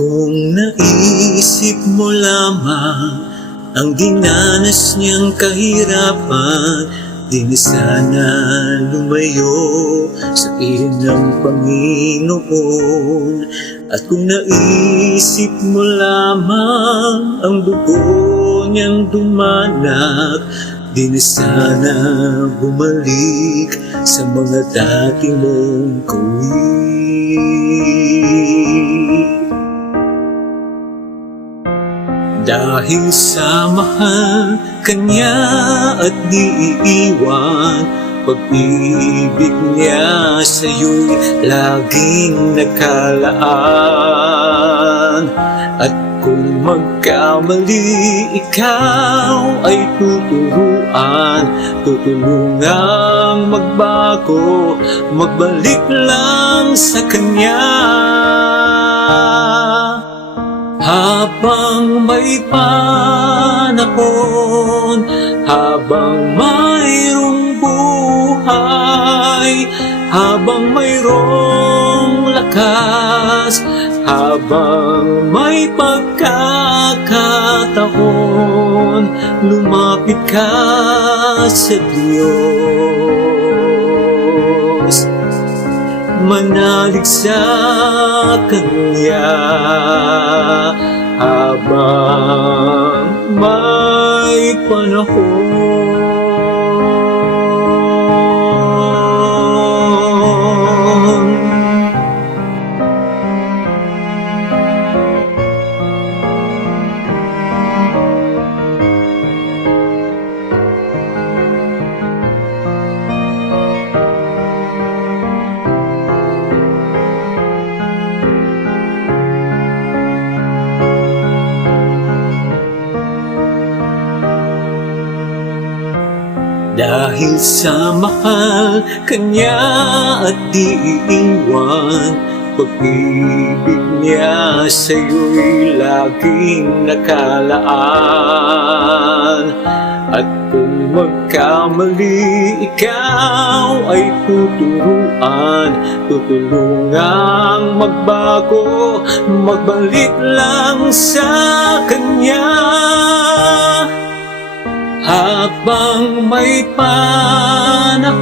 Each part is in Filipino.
Kung naisip mo lamang ang dinanas niyang kahirapan, di na sana lumayo sa piling ng Panginoon. At kung naisip mo lamang ang dugo niyang dumanak, di na sana bumalik sa mga dati mong gawin. Dahil sa mahal kanya at di iiwan, pag-ibig niya sa'yo'y laging nakalaan. At kung magkamali ikaw ay tuturuan, tutulungang magbago, magbalik lang sa kanya. Habang may panahon, habang mayroong buhay, habang mayroong lakas, habang may pagkakataon, lumapit ka sa Diyos, manalig sa Kanya habang may panahon. Dahil sa mahal kanya at di iiwan, pag-ibig niya sa'yo'y laging nakalaan. At kung magkamali ikaw ay tuturuan, tutulungang magbago, magbalik lang sa Kanya. Habang may panahon,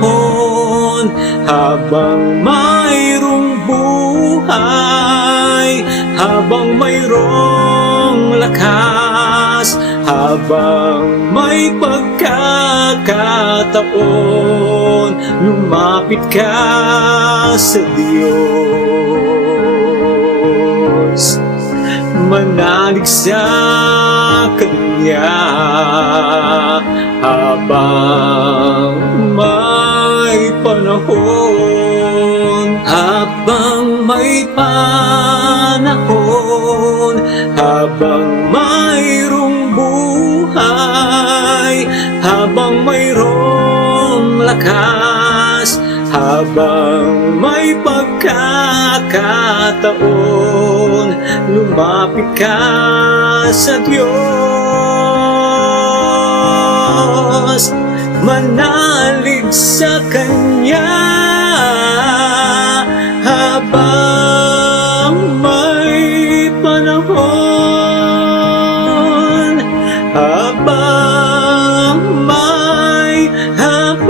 habang mayroong buhay, habang mayroong lakas, habang may pagkakataon, lumapit ka sa Diyos, manalig sa Kanya habang may panahon. Habang may panahon, habang mayroong buhay, habang mayroong lakas, habang may pagkakataon, lumapit ka sa Diyos, manalig sa Kanya habang may panahon, habang may panahon.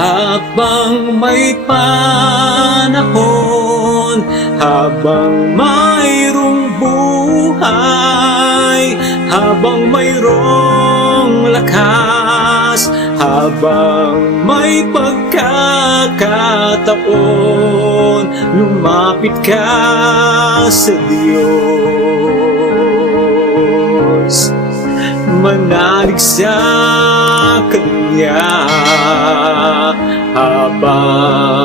Habang may panahon, habang mayroong buhay, habang mayroong lakas, habang may pagkakataon, lumapit ka sa Diyos, manalig sa Kanya habang